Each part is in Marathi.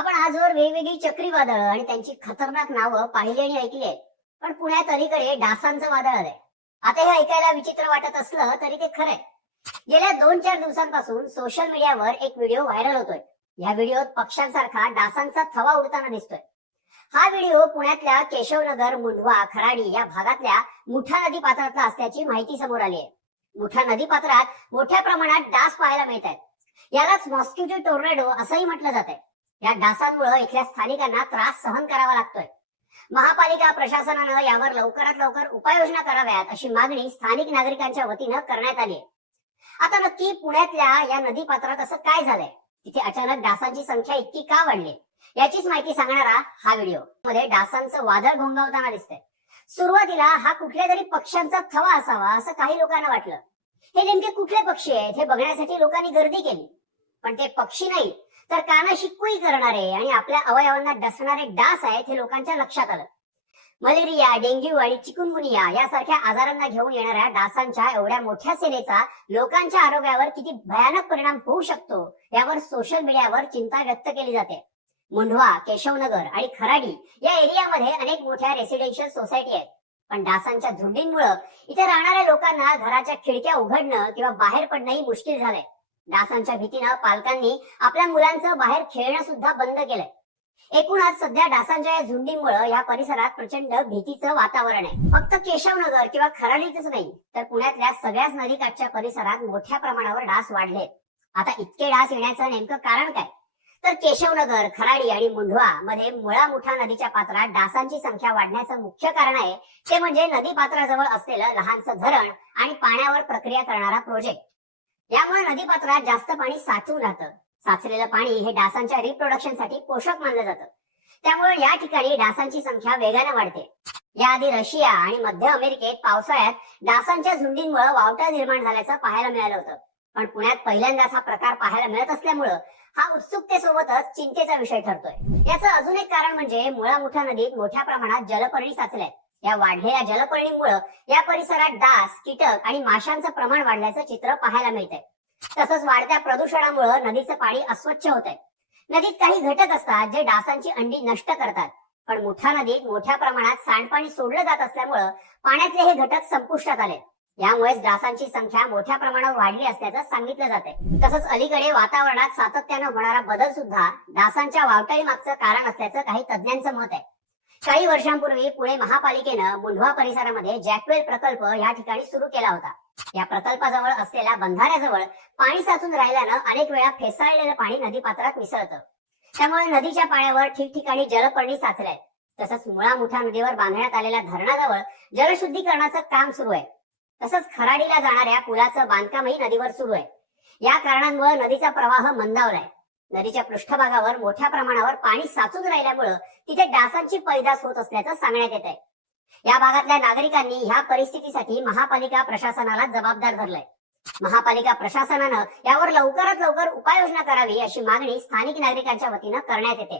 आपण आजवर वेगवेगळी चक्रीवादळं आणि त्यांची खतरनाक नावं पाहिली आणि ऐकली आहेत. पण पुण्यात अलीकडे डासांचं वादळ आलंय. आता हे ऐकायला विचित्र वाटत असलं तरी ते खरंय. गेल्या 2-4 दिवसांपासून सोशल मीडियावर एक व्हिडिओ व्हायरल होतोय. या व्हिडिओत पक्ष्यांसारखा डासांचा थवा उडताना दिसतोय. हा व्हिडिओ पुण्यातल्या केशवनगर, मुंढवा, खराडी या भागातल्या मुठा नदी पात्रातला असल्याची माहिती समोर आली आहे. मुठा नदी पात्रात मोठ्या प्रमाणात डास पाहायला मिळत आहेत. यालाच मॉस्किटो टोर्नेडो असंही म्हटलं जातंय. या डासांमुळे इथल्या स्थानिकांना त्रास सहन करावा लागतोय. महापालिका प्रशासनानं यावर लवकरात लवकर उपाययोजना कराव्यात अशी मागणी स्थानिक नागरिकांच्या वतीनं करण्यात आली आहे. आता नक्की पुण्यातल्या या नदी पात्रात असं काय झालंय, तिथे अचानक डासांची संख्या इतकी का वाढली, याचीच माहिती सांगणारा हा व्हिडिओ मध्ये डासांचं वादळ घोंगावताना दिसतंय. सुरुवातीला हा कुठल्या तरी पक्ष्यांचा थवा असावा असं काही लोकांना वाटलं. हे नेमके कुठले पक्षी आहेत हे बघण्यासाठी लोकांनी गर्दी केली. पण ते पक्षी नाही तर कानाशी कुई करणारे आणि आपल्या अवयवांना डसणारे डास आहेत हे लोकांच्या लक्षात आलं. मलेरिया, डेंग्यू आणि चिकुनगुनिया यासारख्या आजारांना घेऊन येणाऱ्या डासांच्या एवढ्या मोठ्या सेनेचा लोकांच्या आरोग्यावर किती भयानक परिणाम होऊ शकतो यावर सोशल मीडियावर चिंता व्यक्त केली जाते. मुंढवा, केशवनगर आणि खराडी या एरियामध्ये अनेक मोठ्या रेसिडेन्शियल सोसायटी आहेत. पण डासांच्या झुंडींमुळे इथे राहणाऱ्या लोकांना घराच्या खिडक्या उघडणं किंवा बाहेर पडणंही मुश्किल झालंय. डासांच्या भीतीनं पालकांनी आपल्या मुलांचं बाहेर खेळणं सुद्धा बंद केलंय. एकूणच सध्या डासांच्या या झुंडीमुळे या परिसरात प्रचंड भीतीचं वातावरण आहे. फक्त केशवनगर किंवा खराडीच नाही तर पुण्यातल्या सगळ्याच नदीकाठच्या परिसरात मोठ्या प्रमाणावर डास वाढले. आता इतके डास येण्याचं नेमकं कारण काय, तर केशवनगर, खराडी आणि मुंढवा मध्ये मुळा मुठा नदीच्या पात्रात डासांची संख्या वाढण्याचं मुख्य कारण आहे ते म्हणजे नदी पात्राजवळ असलेलं लहानसं धरण आणि पाण्यावर प्रक्रिया करणारा प्रोजेक्ट. यामुळे नदीपात्रात जास्त पाणी साचून राहतं. साचलेलं पाणी हे डासांच्या रिप्रोडक्शनसाठी पोषक मानलं जातं. त्यामुळे या ठिकाणी डासांची संख्या वेगाने वाढते. याआधी रशिया आणि मध्य अमेरिकेत पावसाळ्यात डासांच्या झुंडींमुळे वावटा निर्माण झाल्याचं पाहायला मिळालं होतं. पण पुण्यात पहिल्यांदाच हा प्रकार पाहायला मिळत असल्यामुळे हा उत्सुकतेसोबतच चिंतेचा विषय ठरतोय. याचं अजून एक कारण म्हणजे मुळा मुठा नदीत मोठ्या प्रमाणात जलपर्णी साचल्यात. या वाढलेल्या जलपर्णीमुळे या परिसरात डास, कीटक आणि माशांचं प्रमाण वाढल्याचं चित्र पाहायला मिळतंय. तसंच वाढत्या प्रदूषणामुळे नदीचं पाणी अस्वच्छ होतंय. नदीत काही घटक असतात जे डासांची अंडी नष्ट करतात. पण मुठा नदीत मोठ्या प्रमाणात सांडपाणी सोडलं जात असल्यामुळे पाण्यातले हे घटक संपुष्टात आले. यामुळेच डासांची संख्या मोठ्या प्रमाणावर वाढली असल्याचं सांगितलं जाते. तसंच अलीकडे वातावरणात सातत्यानं होणारा बदल सुद्धा डासांच्या वावटळीमागचं कारण असल्याचं काही तज्ज्ञांचं मत आहे. काही वर्षांपूर्वी पुणे महापालिकेनं मुंढवा परिसरामध्ये जॅकवेल प्रकल्प या ठिकाणी सुरू केला होता. या प्रकल्पाजवळ असलेल्या बंधाऱ्याजवळ पाणी साचून राहिल्यानं अनेक वेळा फेसाळलेलं पाणी नदीपात्रात मिसळतं. त्यामुळे नदीच्या पाण्यावर ठिकठिकाणी जलपर्णी साचलंय. तसंच मुळा मुठा नदीवर बांधण्यात आलेल्या धरणाजवळ जलशुद्धीकरणाचं काम सुरू आहे. तसंच खराडीला जाणाऱ्या पुलाचं बांधकामही नदीवर सुरू आहे. या कारणांमुळे नदीचा प्रवाह मंदावलाय. नदीच्या पृष्ठभागावर मोठ्या प्रमाणावर पाणी साचून राहिल्यामुळे तिथे डासांची पैदास होत असल्याचं सांगण्यात येत आहे. या भागातल्या नागरिकांनी ह्या परिस्थितीसाठी महापालिका प्रशासनाला जबाबदार धरलंय. महापालिका प्रशासनानं यावर लवकरात लवकर उपाययोजना करावी अशी मागणी स्थानिक नागरिकांच्या वतीनं करण्यात येते.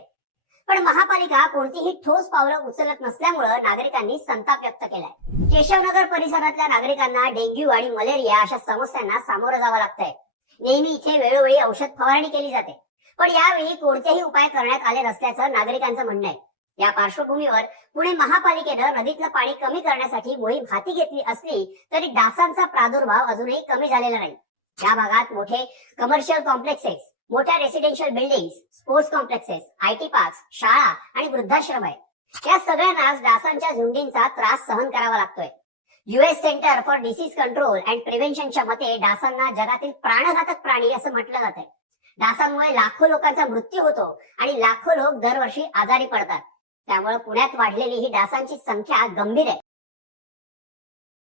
पण महापालिका कोणतीही ठोस पावलं उचलत नसल्यामुळे नागरिकांनी संताप व्यक्त केलाय. केशवनगर परिसरातल्या नागरिकांना डेंग्यू आणि मलेरिया अशा समस्यांना सामोरं जावं लागतंय. नेहमी इथे वेळोवेळी औषध फवारणी केली जाते, पण यावेळी कोणतेही उपाय करण्यात आले नसल्याचं नागरिकांचं म्हणणं आहे. या पार्श्वभूमीवर पुणे महापालिकेनं नदीतलं पाणी कमी करण्यासाठी मोहीम हाती घेतली असली तरी डासांचा प्रादुर्भाव अजूनही कमी झालेला नाही. या भागात मोठे कमर्शियल कॉम्प्लेक्सेस, मोठ्या residential buildings, sports complexes, IT parks, शाळा आणि वृद्धाश्रम आहेत. या सगळ्यांनाच डासांच्या झुंडींचा त्रास सहन करावा लागतोय. US centre for disease control and प्रिव्हेन्शनच्या मते डासांना जगातील प्राणघातक प्राणी असं म्हटलं जातंय. डासांमुळे लाखो लोकांचा मृत्यू होतो आणि लाखो लोक दरवर्षी आजारी पडतात. त्यामुळे पुण्यात वाढलेली ही डासांची संख्या गंभीर आहे.